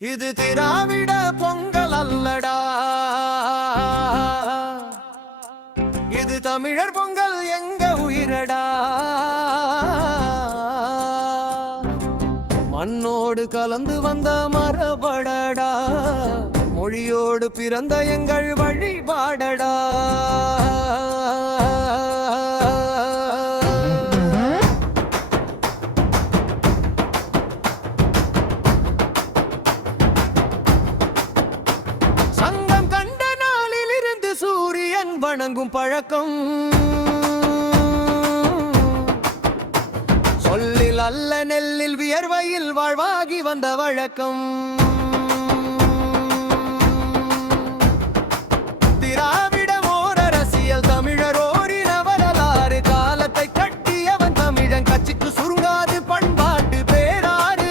இது திராவிட பொங்கல் அல்லடா, இது தமிழர் பொங்கல் எங்க உயிரடா. மண்ணோடு கலந்து வந்த மரபடடா, மொழியோடு பிறந்த எங்கள் வழிபாடடா. வணங்கும் பழக்கம் சொல்லில் அல்ல நெல்லில் வியர்வையில் வாழ்வாகி வந்த வழக்கம். திராவிடம் ஓர் அரசியல், தமிழர் ஓரின வரலாறு. காலத்தை கட்டியவன் தமிழன், கட்சிக்கு சுருங்காது பண்பாட்டு பேராறு.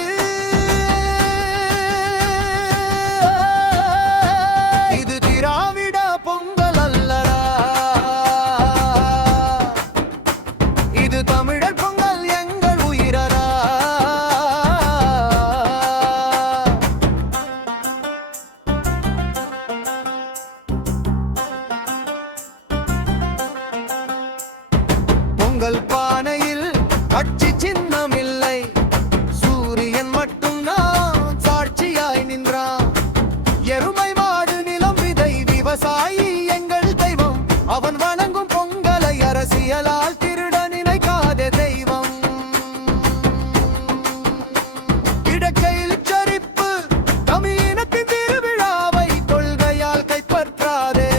இது திராவிட பொங்கல் அல்லடா, இது தமிழர் பொங்கல் எங்கள் உயிரடா. பொங்கல் பானையில் கட்சி சின்னம் இல்லை, சூரியன் மட்டும் நான் சாட்சியாய் நின்றான். எருமை மாடு நிலம் விதை விவசாயி எங்கள் தெய்வம், அவன் வணங்கும் பொங்கலை அரசியலால் திருட நினைக்காத தெய்வம். இடக்கையில் சரிப்பு தமிழினத்தின் திருவிழாவை கொள்கையால் கைப்பற்றாதே.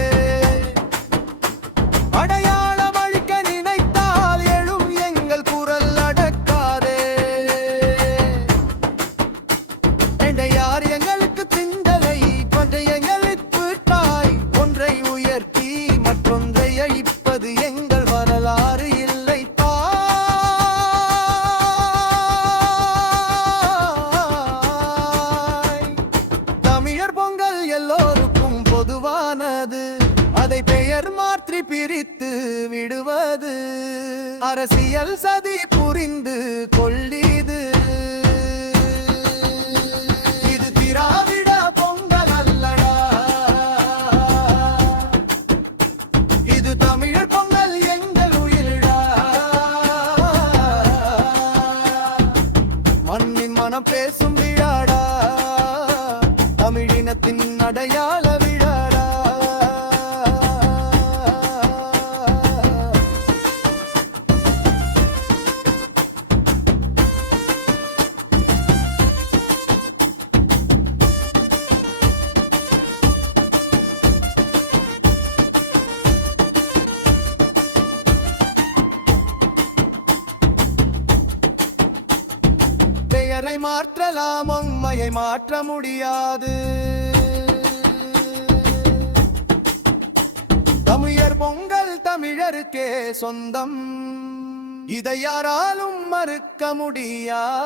அடையாளம் அழிக்க நினைத்தால் எழும் எங்கள் குரல் அடக்காதே. யார் எங்களுக்கு திண்டலை பண்டையங்களுக்கு தாய், ஒன்றை உயர்த்தி மற்றொன்றை அழிப்பது எங்கள் வரலாறு இல்லை தாய். தமிழர் பொங்கல் எல்லோருக்கும் பொதுவானது, அதை பெயர் மாற்றி பிரித்து விடுவது அரசியல் சதி புரிந்து கொள்ளிது. இது திராவிட பொங்கல் அல்லடா, இது தமிழர் பொங்கல் எங்கள் உயிரடா. மண்ணின் மனம் பேசும் விழாடா, தமிழினத்தின் அடையாள விழாடா. பெயரை மாற்றலாம், உண்மையை மாற்ற முடியாது. தமிழர் பொங்கல் தமிழருக்கே சொந்தம், இதை யாராலும் மறுக்க முடியாது.